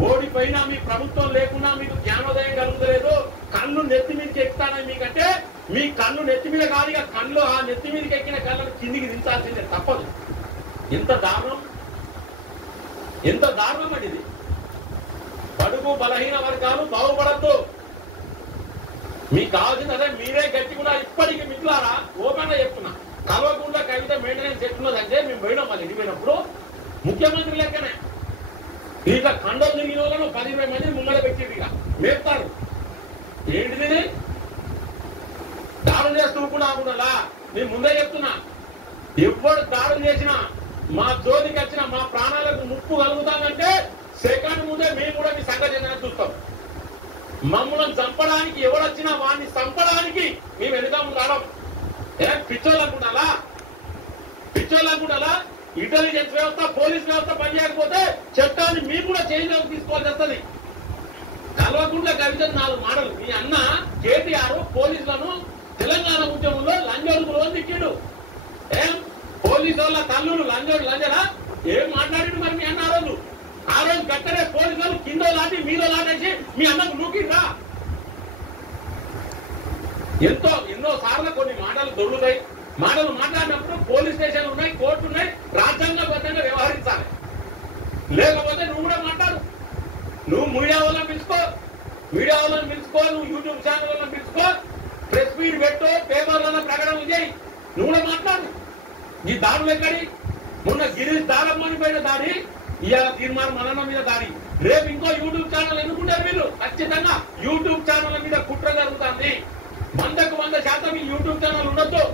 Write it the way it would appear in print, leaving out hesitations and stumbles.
ఓడిపోయినా మీ ప్రభుత్వం లేకున్నా మీకు జ్ఞానోదయం కలుగుతలేదు, కళ్ళు నెత్తి మీదకి ఎక్కుతానని మీకంటే మీ కళ్ళు నెత్తి మీద కాదు, ఇక కళ్ళు ఆ నెత్తి మీదకి ఎక్కిన కళ్ళను కిందికి దించాల్సిందే, తప్పదు. ఎంత దారుణం, ఎంత దారుణం అండి ఇది. బడుగు బలహీన వర్గాలు బాగుపడద్దు. మీకు కావాల్సింది అదే, మీరే గట్టి కూడా ఇప్పటికీ మిట్లారా ఓపెన్ గా చెప్తున్నా, కల్వకుండా కవిత మెయింటెనెన్స్ ఎట్టున్నదంటే మేము పోయినాం మళ్ళీ ఇంటికి పోయినప్పుడు ముఖ్యమంత్రి లెక్కనే ఇక కండలు తిరిగిన వాళ్ళను 10-20 మంది ముంగడ పెట్టింది, ఇక మేపుతారు. ఏంటిది దాడులు చేస్తూ కూడా నేను ముందే చెప్తున్నా, ఎవరు దాడులు చేసినా మా జోలికి వచ్చినా మా ప్రాణాలకు ముప్పు కలుగుతానంటే సెకండ్ ముందే మేము కూడా మీ సంగతి ఏంటనే చూస్తాం. మమ్మల్ని చంపడానికి ఎవడొచ్చినా వాడిని చంపడానికి మేము వెనుక ముందాడం. పిచ్చోళ్ళు అనుకుంటారా, పిచ్చోళ్ళు అనుకుంటారా? ఇంటెలిజెన్స్ వ్యవస్థ, పోలీస్ వ్యవస్థ పనిచేయకపోతే చట్టాన్ని మీకు కూడా చేంజ్ తీసుకోవాల్సి వస్తుంది. కల్వకుండా కవిత 4 మాటలు. మీ అన్న కేటీఆర్ పోలీసులను తెలంగాణ ఉద్యమంలో లంజోడుకు రోజు తిట్టిండు. ఏం పోలీసు వాళ్ళ తల్లులు లంజరా ఏం మాట్లాడిండు మరి మీ అన్న ఆ రోజు గట్టనే పోలీసు వాళ్ళు కింద లాంటి మీలో లాంటి మీ అన్నకు నూకిండ్రా. ఎన్నో సార్లు కొన్ని మాటలు దొరుకుతాయి. మాటలు మాట్లాడినప్పుడు పోలీస్ స్టేషన్లు ఉన్నాయి, కోర్టు ఉన్నాయి, రాజ్యాంగబద్ధంగా వ్యవహరించాలి. లేకపోతే నువ్వు కూడా మాట్లాడు, నువ్వు మీడియా వాళ్ళని పిలుచుకో, నువ్వు యూట్యూబ్ ఛానల్ వాళ్ళని పిలుచుకో, ప్రెస్ మీట్ పెట్టు, పేపర్లలో ప్రకటనలు చేయి, నువ్వు కూడా మాట్లాడు. ఈ దాడులు ఎక్కడి? మొన్న గిరీష్ దారమ్మని పైన దాడి, ఇవాళ తీర్మానం మల్లన్న మీద దాడి, రేపు ఇంకో యూట్యూబ్ ఛానల్ ఎన్నుకుంటారు వీళ్ళు. ఖచ్చితంగా యూట్యూబ్ ఛానల్ మీద కుట్ర జరుగుతుంది. 100% ఈ యూట్యూబ్ ఛానల్ ఉండొద్దు.